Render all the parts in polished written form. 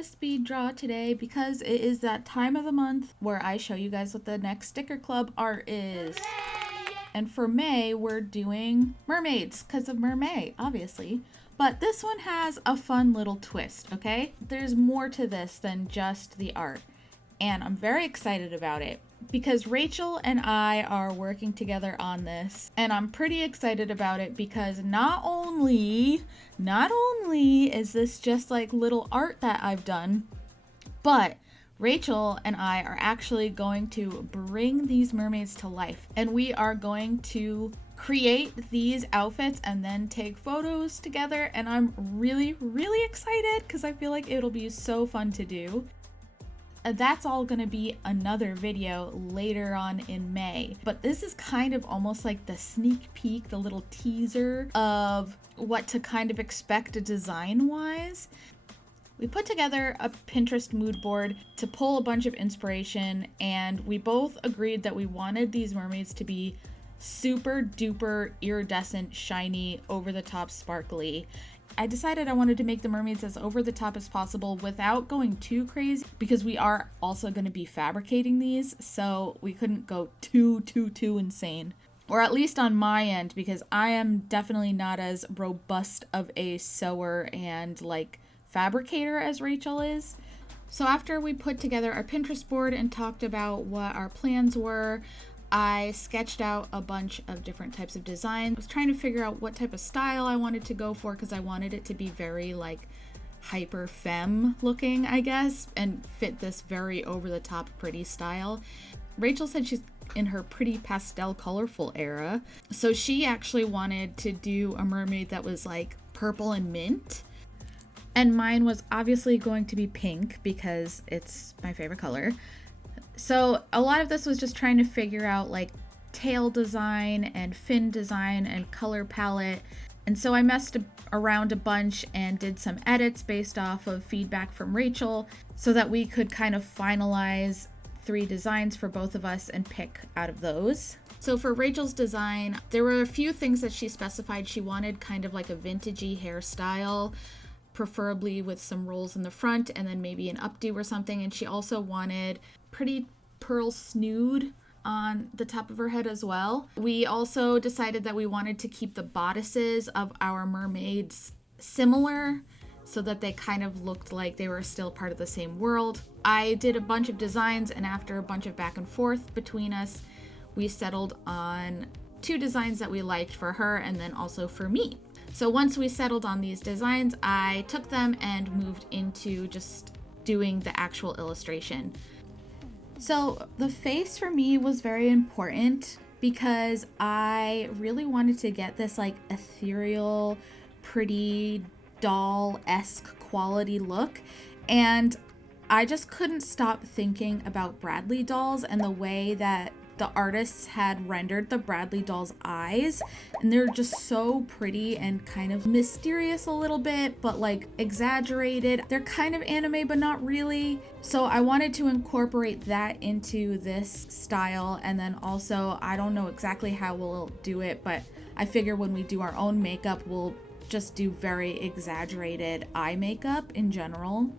a speed draw today because it is that time of the month where I show you guys what the next sticker club art is. And for May, we're doing mermaids because of Mermaid, obviously. But this one has a fun little twist, okay? There's more to this than just the art. And I'm very excited about it because Rachel and I are working together on this. And I'm pretty excited about it because not only is this just like little art that I've done, but Rachel and I are actually going to bring these mermaids to life. And we are going to create these outfits and then take photos together. And I'm really, really excited because I feel like it'll be so fun to do. That's all going to be another video later on in May. But this is kind of almost like the sneak peek, the little teaser of what to kind of expect design-wise. We put together a Pinterest mood board to pull a bunch of inspiration, and we both agreed that we wanted these mermaids to be super duper iridescent, shiny, over the top sparkly. I decided I wanted to make the mermaids as over the top as possible without going too crazy because we are also going to be fabricating these, so we couldn't go too insane. Or at least on my end, because I am definitely not as robust of a sewer and like fabricator as Rachel is. So after we put together our Pinterest board and talked about what our plans were, I sketched out a bunch of different types of design. I was trying to figure out what type of style I wanted to go for because I wanted it to be very like hyper femme looking, I guess, and fit this very over the top pretty style. Rachel said she's in her pretty pastel colorful era, so she actually wanted to do a mermaid that was like purple and mint. And mine was obviously going to be pink because it's my favorite color. So a lot of this was just trying to figure out like tail design and fin design and color palette. And so I messed around a bunch and did some edits based off of feedback from Rachel so that we could kind of finalize 3 designs for both of us and pick out of those. So for Rachel's design, there were a few things that she specified. She wanted kind of like a vintagey hairstyle, preferably with some rolls in the front and then maybe an updo or something. And she also wanted pretty pearl snood on the top of her head as well. We also decided that we wanted to keep the bodices of our mermaids similar so that they kind of looked like they were still part of the same world. I did a bunch of designs, and after a bunch of back and forth between us, we settled on 2 designs that we liked for her and then also for me. So once we settled on these designs, I took them and moved into just doing the actual illustration. So the face for me was very important because I really wanted to get this like ethereal, pretty doll-esque quality look. And I just couldn't stop thinking about Bradley dolls and the way that the artists had rendered the Bradley doll's eyes, and they're just so pretty and kind of mysterious a little bit, but like exaggerated. They're kind of anime, but not really. So I wanted to incorporate that into this style. And then also, I don't know exactly how we'll do it, but I figure when we do our own makeup, we'll just do very exaggerated eye makeup in general.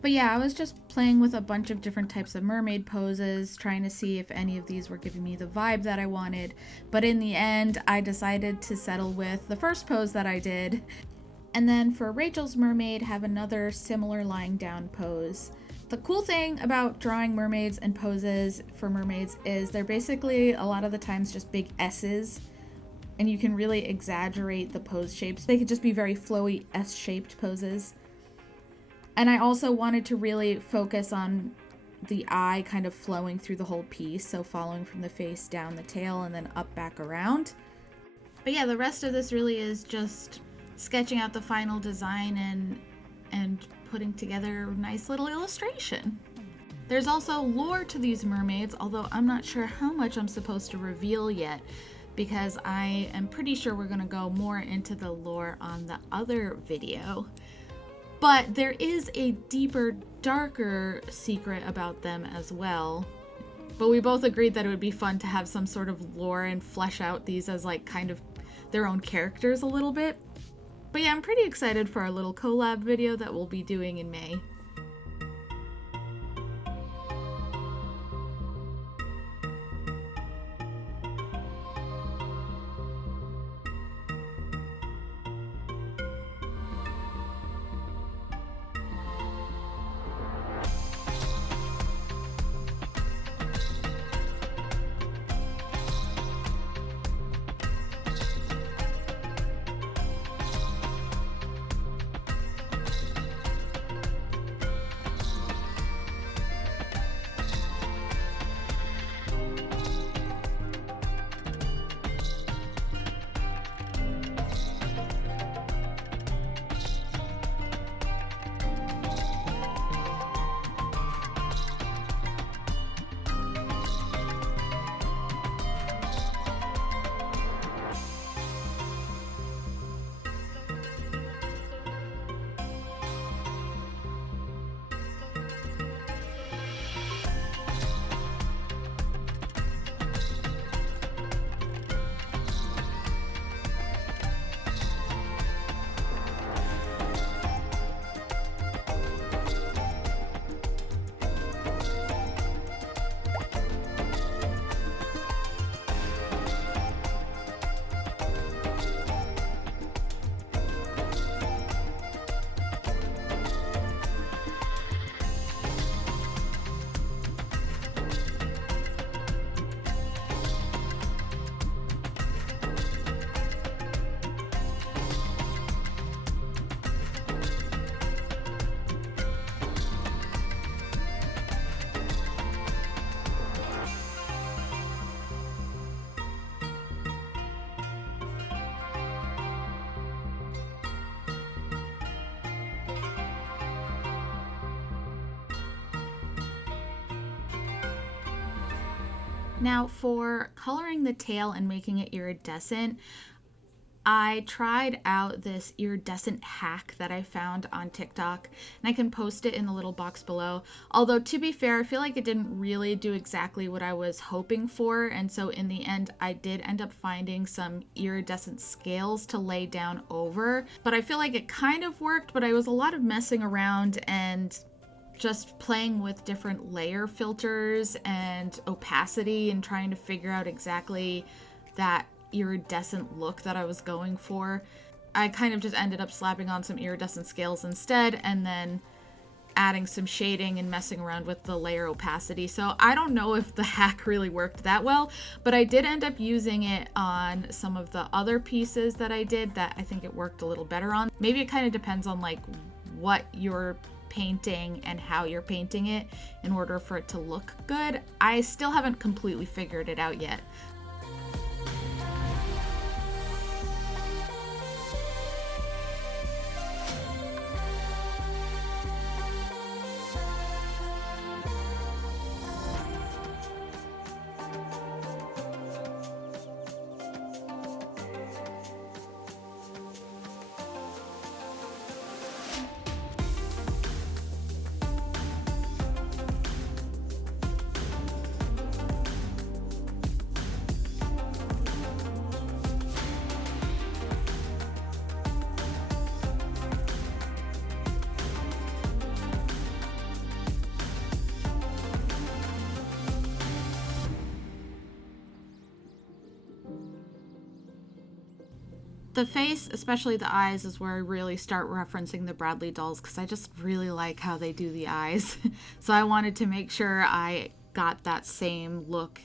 But yeah, I was just playing with a bunch of different types of mermaid poses, trying to see if any of these were giving me the vibe that I wanted. But in the end, I decided to settle with the first pose that I did. And then for Rachel's mermaid, have another similar lying down pose. The cool thing about drawing mermaids and poses for mermaids is they're basically a lot of the times just big S's. And you can really exaggerate the pose shapes. They could just be very flowy S-shaped poses. And I also wanted to really focus on the eye kind of flowing through the whole piece. So following from the face down the tail and then up back around. But yeah, the rest of this really is just sketching out the final design and putting together a nice little illustration. There's also lore to these mermaids, although I'm not sure how much I'm supposed to reveal yet, because I am pretty sure we're going to go more into the lore on the other video. But there is a deeper, darker secret about them as well. But we both agreed that it would be fun to have some sort of lore and flesh out these as like kind of their own characters a little bit. But yeah, I'm pretty excited for our little collab video that we'll be doing in May. Now for coloring the tail and making it iridescent, I tried out this iridescent hack that I found on TikTok, and I can post it in the little box below. Although, to be fair, I feel like it didn't really do exactly what I was hoping for, and so in the end, I did end up finding some iridescent scales to lay down over. But I feel like it kind of worked, but I was a lot of messing around and just playing with different layer filters and opacity and trying to figure out exactly that iridescent look that I was going for. I kind of just ended up slapping on some iridescent scales instead and then adding some shading and messing around with the layer opacity. So I don't know if the hack really worked that well, but I did end up using it on some of the other pieces that I did that I think it worked a little better on. Maybe it kind of depends on like what you're painting and how you're painting it in order for it to look good. I still haven't completely figured it out yet. The face, especially the eyes, is where I really start referencing the Bradley dolls because I just really like how they do the eyes. So I wanted to make sure I got that same look.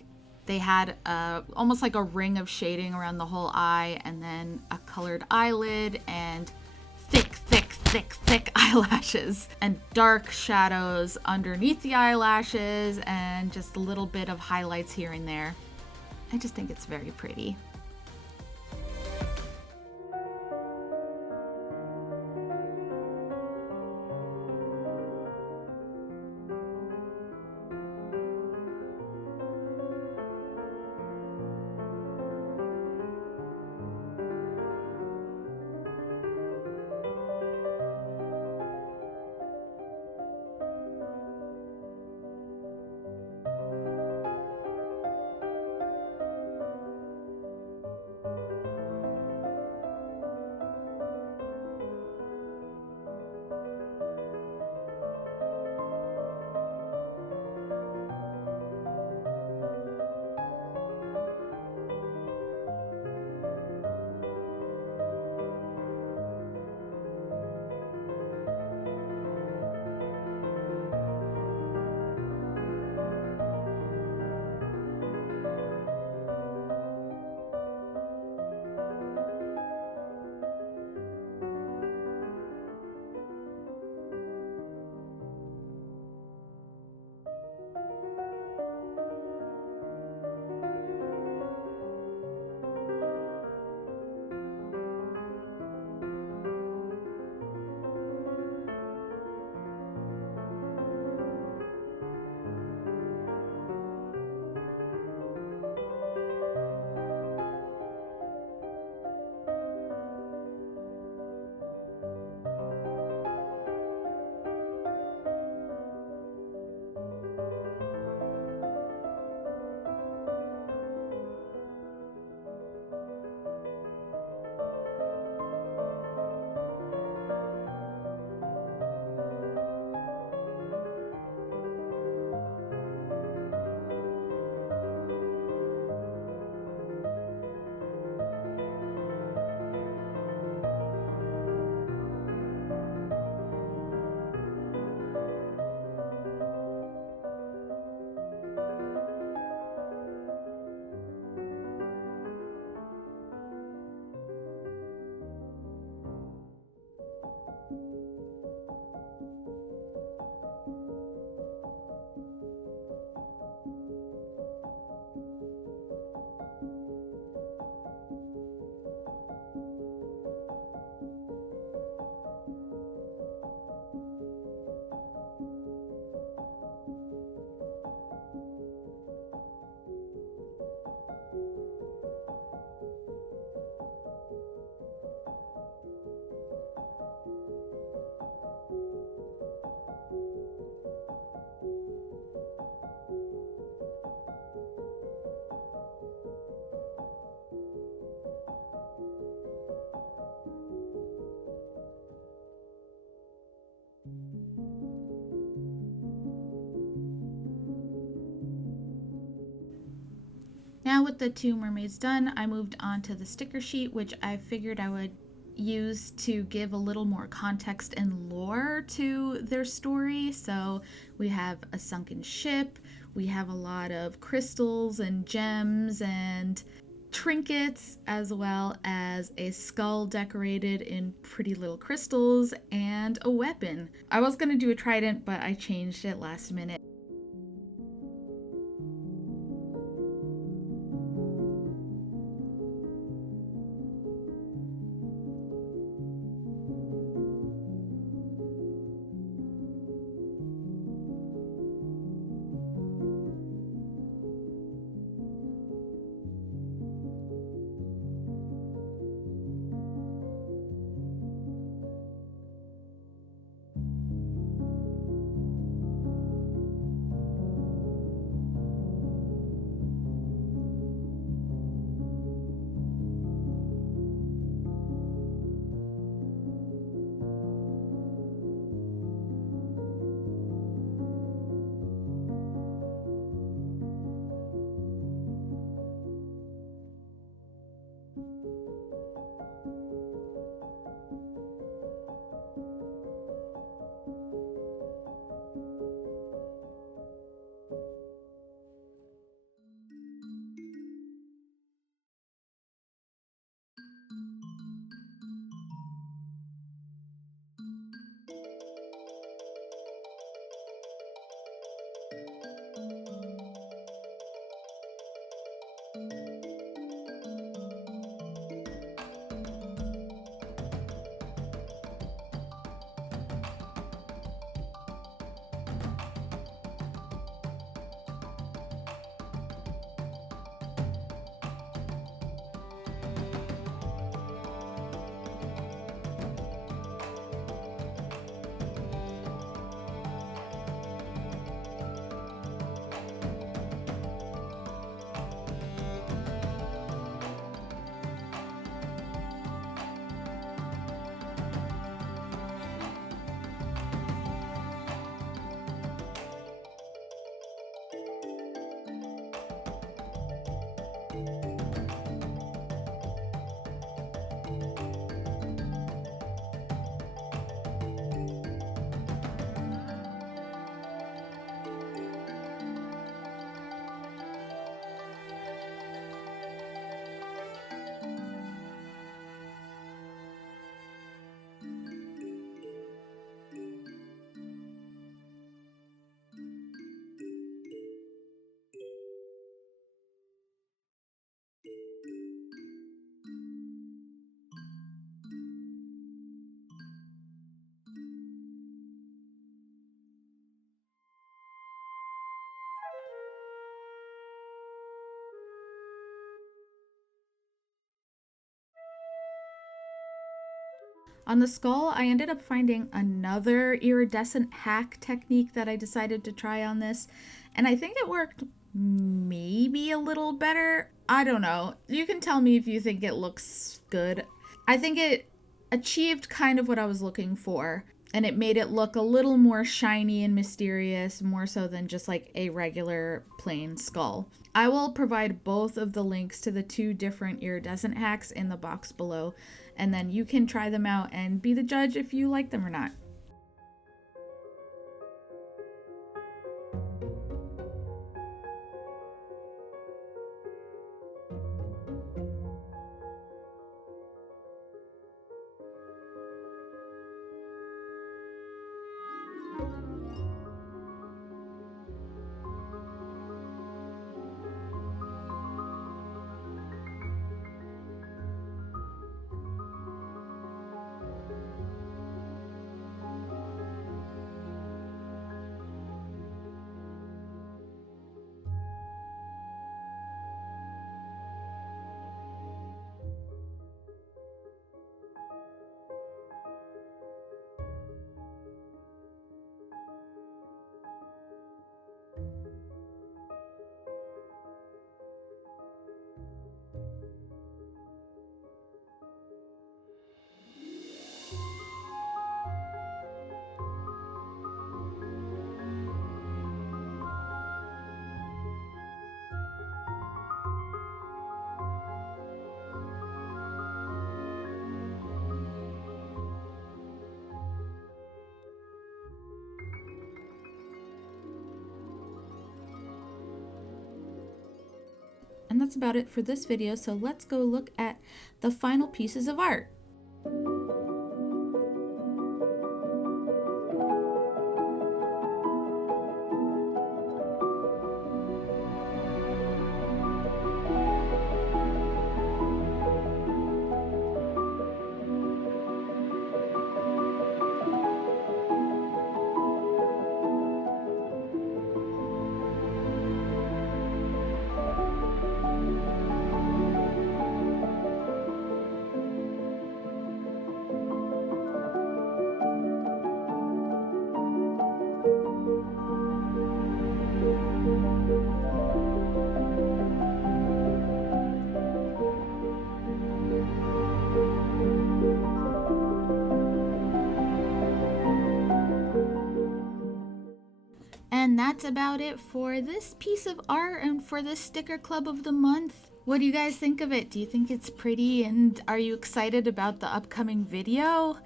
They had almost like a ring of shading around the whole eye, and then a colored eyelid and thick eyelashes and dark shadows underneath the eyelashes and just a little bit of highlights here and there. I just think it's very pretty. Now with the two mermaids done, I moved on to the sticker sheet, which I figured I would use to give a little more context and lore to their story. So we have a sunken ship, we have a lot of crystals and gems and trinkets, as well as a skull decorated in pretty little crystals and a weapon. I was going to do a trident, but I changed it last minute. On the skull, I ended up finding another iridescent hack technique that I decided to try on this, and I think it worked maybe a little better. I don't know. You can tell me if you think it looks good. I think it achieved kind of what I was looking for, and it made it look a little more shiny and mysterious, more so than just like a regular plain skull. I will provide both of the links to the two different iridescent hacks in the box below, and then you can try them out and be the judge if you like them or not. that's about it for this video, so let's go look at the final pieces of art. And that's about it for this piece of art and for this sticker club of the month. What do you guys think of it? Do you think it's pretty, and are you excited about the upcoming video?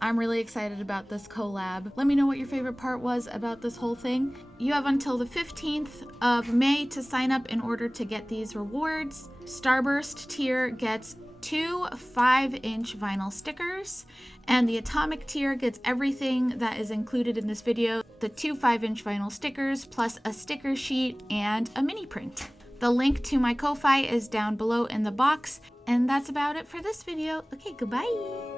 I'm really excited about this collab. Let me know what your favorite part was about this whole thing. You have until the 15th of May to sign up in order to get these rewards. Starburst tier gets 2 5-inch vinyl stickers, and the Atomic tier gets everything that is included in this video. The 2 5-inch vinyl stickers plus a sticker sheet and a mini print. The link to my Ko-Fi is down below in the box, and that's about it for this video. Okay, goodbye.